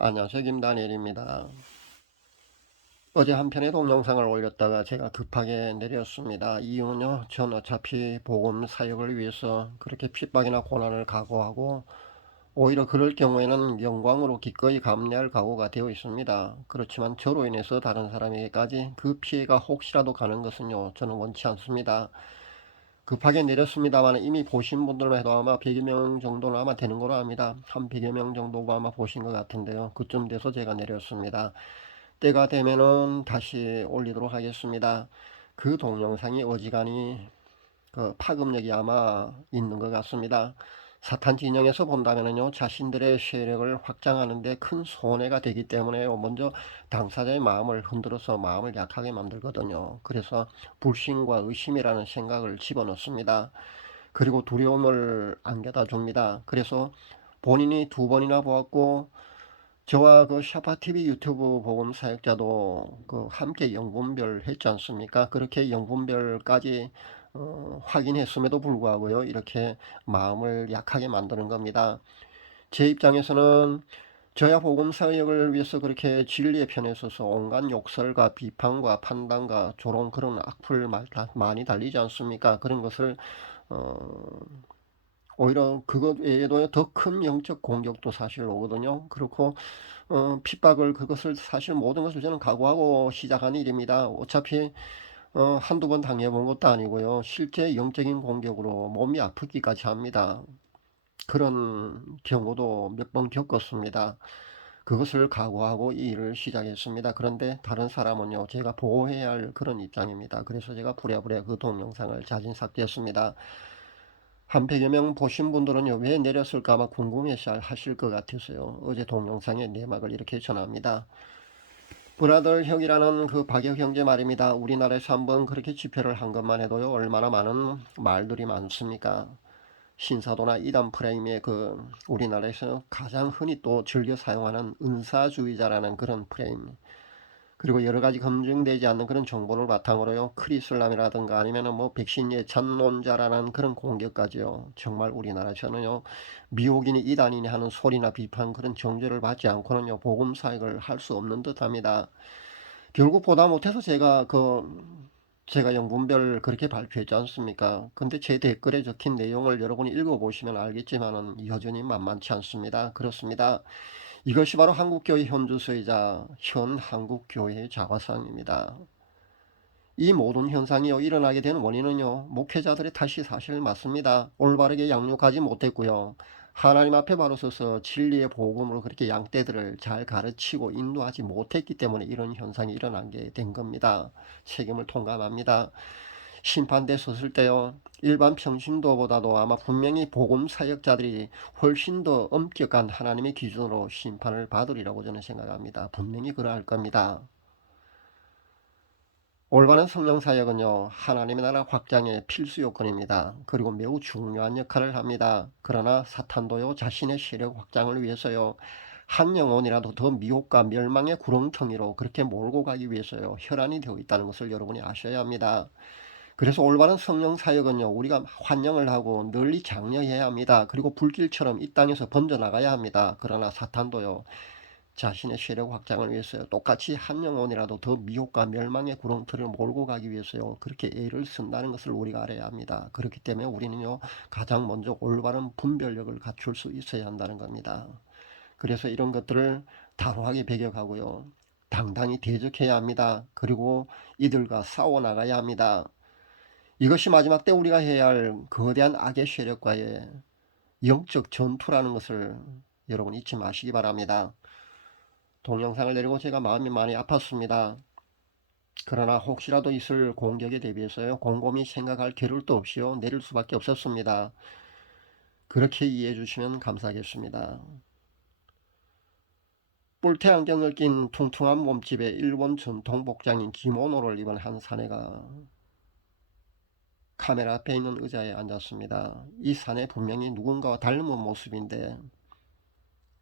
안녕하세요. 김다니엘입니다. 어제 한 편의 동영상을 올렸다가 제가 급하게 내렸습니다. 이유는요, 전 어차피 복음 사역을 위해서 그렇게 핍박이나 고난을 각오하고 오히려 그럴 경우에는 영광으로 기꺼이 감내할 각오가 되어 있습니다. 그렇지만 저로 인해서 다른 사람에게까지 그 피해가 혹시라도 가는 것은요, 저는 원치 않습니다. 급하게 내렸습니다만 이미 보신 분들만 해도 아마 100여 명 정도는 아마 되는 거로 압니다. 한 100여 명 정도가 아마 보신 것 같은데요. 그쯤 돼서 제가 내렸습니다. 때가 되면은 다시 올리도록 하겠습니다. 그 동영상이 어지간히 그 파급력이 아마 있는 것 같습니다. 사탄 진영에서 본다면요, 자신들의 세력을 확장하는데 큰 손해가 되기 때문에 먼저 당사자의 마음을 흔들어서 마음을 약하게 만들거든요. 그래서 불신과 의심이라는 생각을 집어넣습니다. 그리고 두려움을 안겨다 줍니다. 그래서 본인이 두 번이나 보았고, 저와 그 샤파TV 유튜브 복음 사역자도 그 함께 영분별 했지 않습니까? 그렇게 영분별까지 확인했음에도 불구하고요, 이렇게 마음을 약하게 만드는 겁니다. 제 입장에서는 저야 복음 사역을 위해서 그렇게 진리의 편에 서서 온갖 욕설과 비판과 판단과 조롱 그런 악플 많이 달리지 않습니까? 그런 것을 어, 오히려 그것 외에도 더 큰 영적 공격도 사실 오거든요. 그렇고 핍박을 그것을 사실 모든 것을 저는 각오하고 시작한 일입니다. 어차피 한두 번 당해본 것도 아니고요. 실제 영적인 공격으로 몸이 아프기까지 합니다. 그런 경우도 몇 번 겪었습니다. 그것을 각오하고 이 일을 시작했습니다. 그런데 다른 사람은요, 제가 보호해야 할 그런 입장입니다. 그래서 제가 부랴부랴 그 동영상을 자진 삭제했습니다. 한 100여 명 보신 분들은요, 왜 내렸을까 아마 궁금해 하실 것 같아서요. 어제 동영상의 내막을 이렇게 전합니다. 브라더 형이라는 그 박혁 형제 말입니다. 우리나라에서 한번 그렇게 집회를 한 것만 해도요, 얼마나 많은 말들이 많습니까? 신사도나 이단 프레임의 그 우리나라에서 가장 흔히 또 즐겨 사용하는 은사주의자라는 그런 프레임, 그리고 여러 가지 검증되지 않는 그런 정보를 바탕으로요, 크리슬람이라든가 아니면은 뭐 백신 예찬론자라는 그런 공격까지요. 정말 우리나라에서는요, 미혹이니 이단이니 하는 소리나 비판 그런 정죄를 받지 않고는요, 복음 사역을 할 수 없는 듯합니다. 결국 보다 못해서 제가 영분별 그렇게 발표했지 않습니까? 근데 제 댓글에 적힌 내용을 여러분이 읽어보시면 알겠지만은 여전히 만만치 않습니다. 그렇습니다. 이것이 바로 한국교회 현주소이자 현 한국교회의 자화상입니다. 이 모든 현상이 일어나게 된 원인은요, 목회자들의 탓이 사실 맞습니다. 올바르게 양육하지 못했고요. 하나님 앞에 바로 서서 진리의 복음으로 그렇게 양떼들을 잘 가르치고 인도하지 못했기 때문에 이런 현상이 일어난 게 된 겁니다. 책임을 통감합니다. 심판대 섰을 때요, 일반 평신도보다도 아마 분명히 복음 사역자들이 훨씬 더 엄격한 하나님의 기준으로 심판을 받으리라고 저는 생각합니다. 분명히 그러할 겁니다. 올바른 성령 사역은요, 하나님의 나라 확장의 필수 요건입니다. 그리고 매우 중요한 역할을 합니다. 그러나 사탄도요, 자신의 세력 확장을 위해서요, 한 영혼이라도 더 미혹과 멸망의 구렁텅이로 그렇게 몰고 가기 위해서요, 혈안이 되어 있다는 것을 여러분이 아셔야 합니다. 그래서 올바른 성령 사역은요, 우리가 환영을 하고 널리 장려해야 합니다. 그리고 불길처럼 이 땅에서 번져나가야 합니다. 그러나 사탄도요, 자신의 세력 확장을 위해서요, 똑같이 한 영혼이라도 더 미혹과 멸망의 구렁텅이를 몰고 가기 위해서요, 그렇게 애를 쓴다는 것을 우리가 알아야 합니다. 그렇기 때문에 우리는요, 가장 먼저 올바른 분별력을 갖출 수 있어야 한다는 겁니다. 그래서 이런 것들을 단호하게 배격하고요, 당당히 대적해야 합니다. 그리고 이들과 싸워나가야 합니다. 이것이 마지막 때 우리가 해야 할 거대한 악의 세력과의 영적 전투라는 것을 여러분 잊지 마시기 바랍니다. 동영상을 내리고 제가 마음이 많이 아팠습니다. 그러나 혹시라도 있을 공격에 대비해서요, 곰곰이 생각할 겨를도 없이요, 내릴 수밖에 없었습니다. 그렇게 이해해 주시면 감사하겠습니다. 뿔테 안경을 낀 퉁퉁한 몸집에 일본 전통 복장인 기모노를 입은 한 사내가 카메라 앞에 있는 의자에 앉았습니다. 이 사내 분명히 누군가와 닮은 모습인데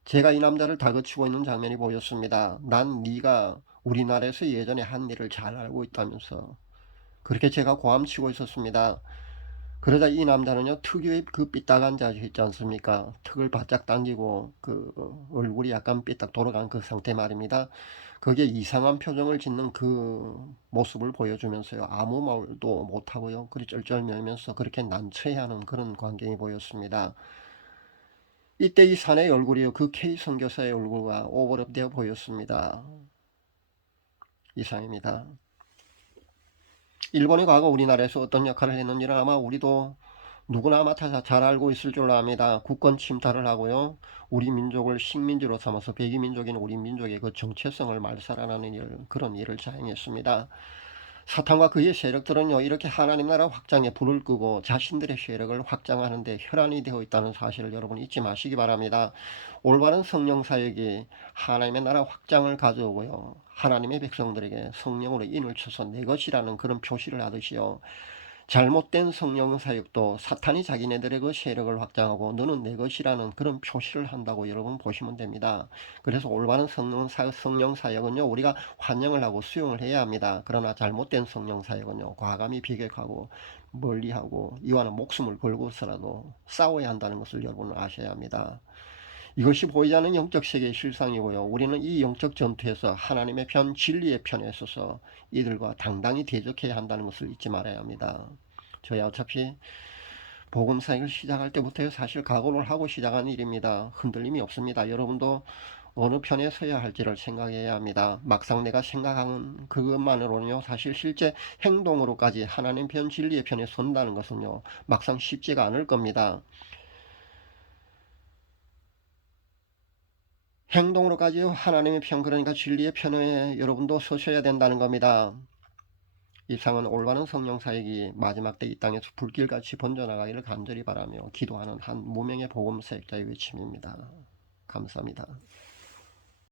제가 이 남자를 다그치고 있는 장면이 보였습니다. 난 네가 우리나라에서 예전에 한 일을 잘 알고 있다면서 그렇게 제가 고함치고 있었습니다. 그러자 이 남자는요, 특유의 그 삐딱한 자세 있지 않습니까? 턱을 바짝 당기고 그 얼굴이 약간 삐딱 돌아간 그 상태 말입니다. 거기에 이상한 표정을 짓는 그 모습을 보여주면서요, 아무 말도 못하고요, 그리 쩔쩔매면서 그렇게 난처해하는 그런 광경이 보였습니다. 이때 이 사내의 얼굴이요, 그 K 선교사의 얼굴과 오버랩되어 보였습니다. 이상입니다. 일본이 과거 우리나라에서 어떤 역할을 했는지는 아마 우리도 누구나 아마 다 잘 알고 있을 줄로 압니다. 국권 침탈을 하고요, 우리 민족을 식민지로 삼아서 백이민족인 우리 민족의 그 정체성을 말살하는 그런 일을 자행했습니다. 사탄과 그의 세력들은요, 이렇게 하나님 나라 확장에 불을 끄고 자신들의 세력을 확장하는 데 혈안이 되어 있다는 사실을 여러분 잊지 마시기 바랍니다. 올바른 성령 사역이 하나님의 나라 확장을 가져오고요, 하나님의 백성들에게 성령으로 인을 쳐서 내 것이라는 그런 표시를 하듯이요, 잘못된 성령 사역도 사탄이 자기네들의 그 세력을 확장하고 너는 내 것이라는 그런 표시를 한다고 여러분 보시면 됩니다. 그래서 올바른 성령 사역은요, 우리가 환영을 하고 수용을 해야 합니다. 그러나 잘못된 성령 사역은요, 과감히 비격하고 멀리하고 이와는 목숨을 걸고서라도 싸워야 한다는 것을 여러분은 아셔야 합니다. 이것이 보이지 않는 영적 세계의 실상이고요, 우리는 이 영적 전투에서 하나님의 편, 진리의 편에 서서 이들과 당당히 대적해야 한다는 것을 잊지 말아야 합니다. 저야 어차피 복음 사역을 시작할 때부터 사실 각오를 하고 시작한 일입니다. 흔들림이 없습니다. 여러분도 어느 편에 서야 할지를 생각해야 합니다. 막상 내가 생각하는 그것만으로는요, 사실 실제 행동으로까지 하나님 편, 진리의 편에 선다는 것은요, 막상 쉽지가 않을 겁니다. 행동으로까지 하나님의 편, 그러니까 진리의 편에 여러분도 서셔야 된다는 겁니다. 이상은 올바른 성령 사역이 마지막 때 이 땅에서 불길같이 번져나가기를 간절히 바라며 기도하는 한 무명의 복음 사역자의 외침입니다. 감사합니다.